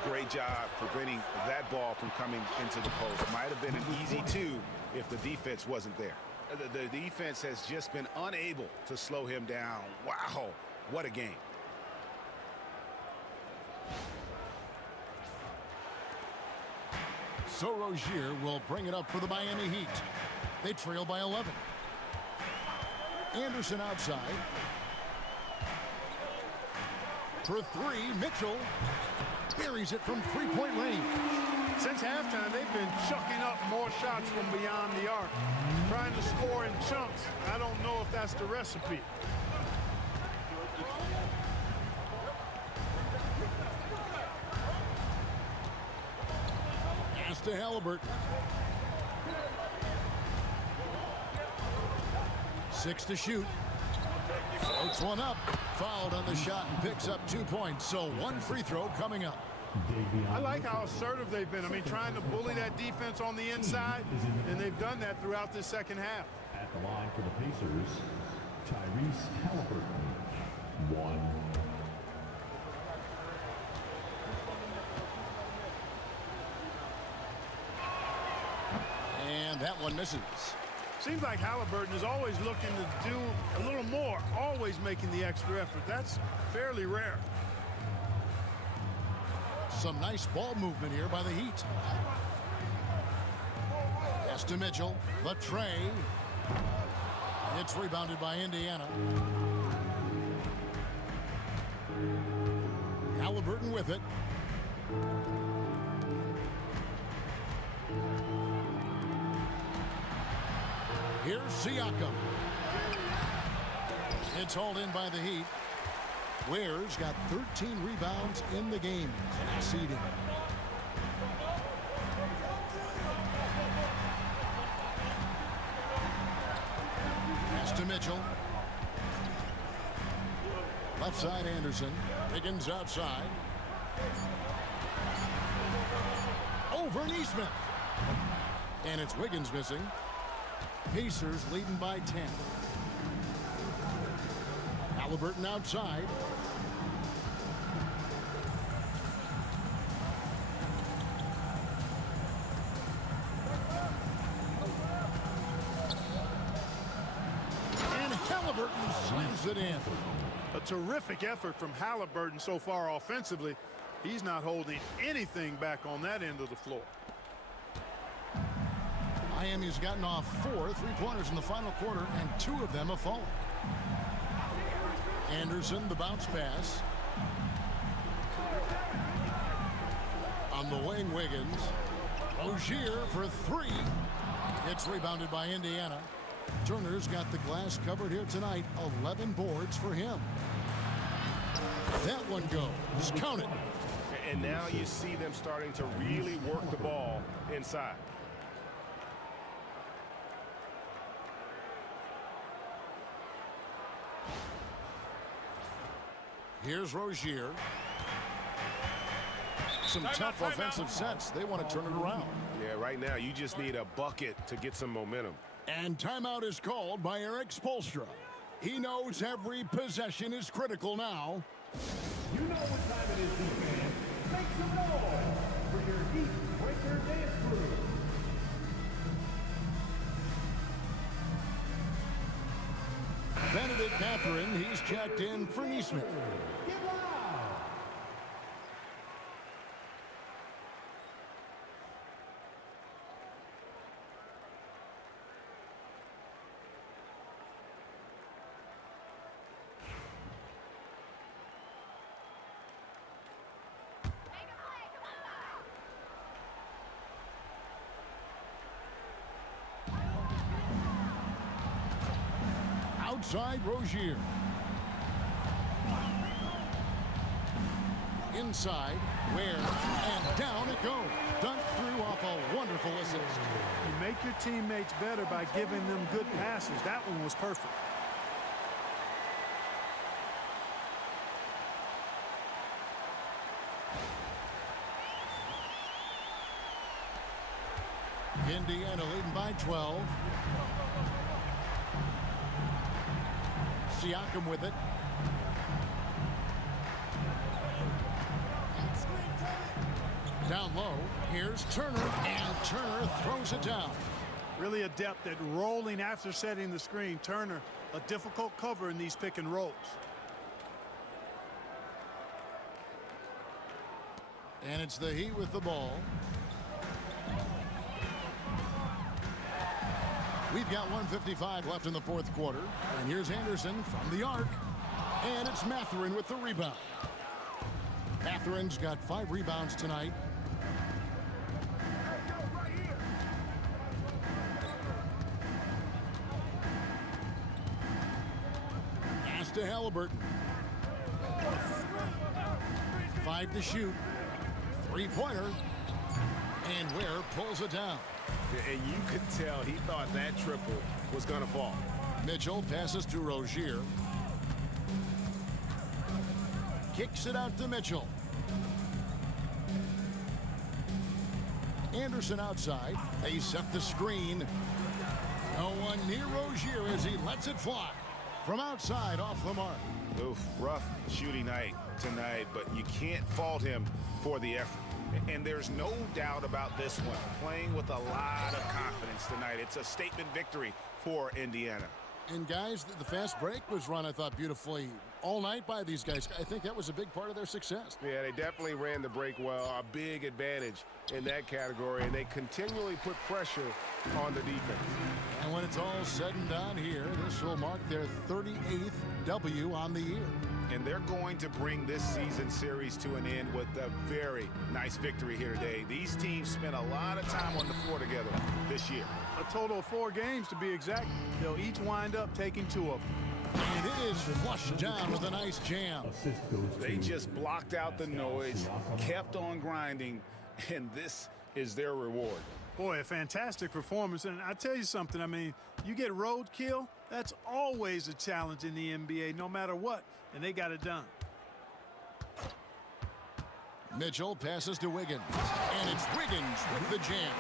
Great job preventing that ball from coming into the post. Might have been an easy 2 if the defense wasn't there. The defense has just been unable to slow him down. Wow, what a game. So Rozier will bring it up for the Miami Heat. They trail by 11. Anderson outside. For 3, Mitchell buries it from three-point range. Since halftime, they've been chucking up more shots from beyond the arc, trying to score in chunks. I don't know if that's the recipe. Pass to Halliburton. 6 to shoot. Floats one up. Fouled on the shot and picks up 2 points. So 1 free throw coming up. I like how assertive they've been. I mean, trying to bully that defense on the inside, and they've done that throughout this second half. At the line for the Pacers, Tyrese Halliburton, 1. And that one misses. Seems like Halliburton is always looking to do a little more, always making the extra effort. That's fairly rare. Some nice ball movement here by the Heat. Pass to Mitchell. The tray. It's rebounded by Indiana. Halliburton with it. Here's Siakam. It's hauled in by the Heat. Ware's got 13 rebounds in the game. Class eating. Pass to Mitchell. Left side, Anderson. Wiggins outside. Over Neesmith. And it's Wiggins missing. Pacers leading by 10. Halliburton outside. And Halliburton slams it in. A terrific effort from Halliburton so far offensively. He's not holding anything back on that end of the floor. Miami's gotten off 4 3-pointers in the final quarter, and 2 of them have fallen. Anderson, the bounce pass. On the wing, Wiggins. Rozier for 3. It's rebounded by Indiana. Turner's got the glass covered here tonight. 11 boards for him. That one goes. Count it. And now you see them starting to really work the ball inside. Here's Rozier. Some tough offensive sets. They want to turn it around. Yeah, right now you just need a bucket to get some momentum. And timeout is called by Eric Spoelstra. He knows every possession is critical now. You know what time it is, D-Man. Make some noise for your Heat Breaker dance crew. Benedict Catherine, he's checked in for Neesmith. Get loud. Outside, Rozier. Inside, Ware, and down it goes. Dunked through off a wonderful assist. You make your teammates better by giving them good passes. That one was perfect. Indiana leading by 12. Siakam with it. Down low, here's Turner, and Turner throws it down. Really adept at rolling after setting the screen. Turner, a difficult cover in these pick and rolls. And it's the Heat with the ball. We've got 1:55 left in the fourth quarter. And here's Anderson from the arc. And it's Mathurin with the rebound. Matherin's got 5 rebounds tonight. Pass to Halliburton. 5 to shoot. 3-pointer. And Ware pulls it down. And you could tell he thought that triple was going to fall. Mitchell passes to Rozier. Kicks it out to Mitchell. Anderson outside. They set the screen. No one near Rozier as he lets it fly. From outside, off the mark. Oof, rough shooting night tonight, but you can't fault him for the effort. And there's no doubt about this one. Playing with a lot of confidence tonight. It's a statement victory for Indiana. And guys, the fast break was run, I thought, beautifully all night by these guys. I think that was a big part of their success. Yeah, they definitely ran the break well. A big advantage in that category. And they continually put pressure on the defense. And when it's all said and done here, this will mark their 38th W on the year. And they're going to bring this season series to an end with a very nice victory here today. These teams spent a lot of time on the floor together this year. A total of 4 games to be exact. They'll each wind up taking 2 of them. And it is flushed down with a nice jam. They just blocked out the noise, kept on grinding, and this is their reward. Boy, a fantastic performance. And I tell you something, I mean, you get roadkill, That's always a challenge in the NBA, no matter what, and they got it done. Mitchell passes to Wiggins, and it's Wiggins with the jam.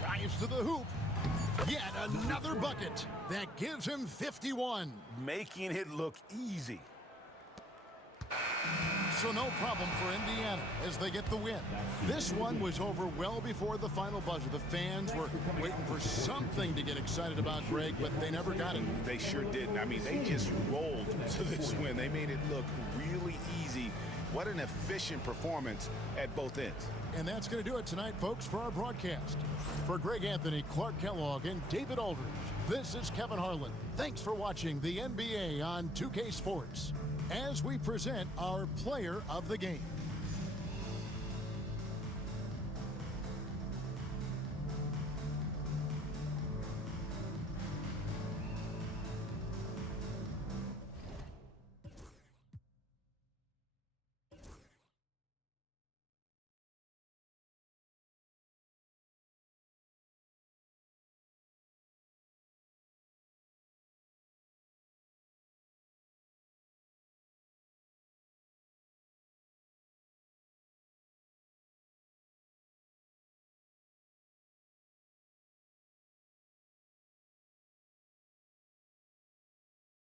Drives to the hoop. Yet another bucket. That gives him 51. Making it look easy. So no problem for Indiana as they get the win. This one was over well before the final buzzer. The fans were waiting for something to get excited about, Greg, but they never got it. They sure didn't. I mean, they just rolled to this win. They made it look really easy. What an efficient performance at both ends. And that's going to do it tonight, folks, for our broadcast. For Greg Anthony, Clark Kellogg, and David Aldridge, this is Kevin Harlan. Thanks for watching the NBA on 2K Sports as we present our player of the game.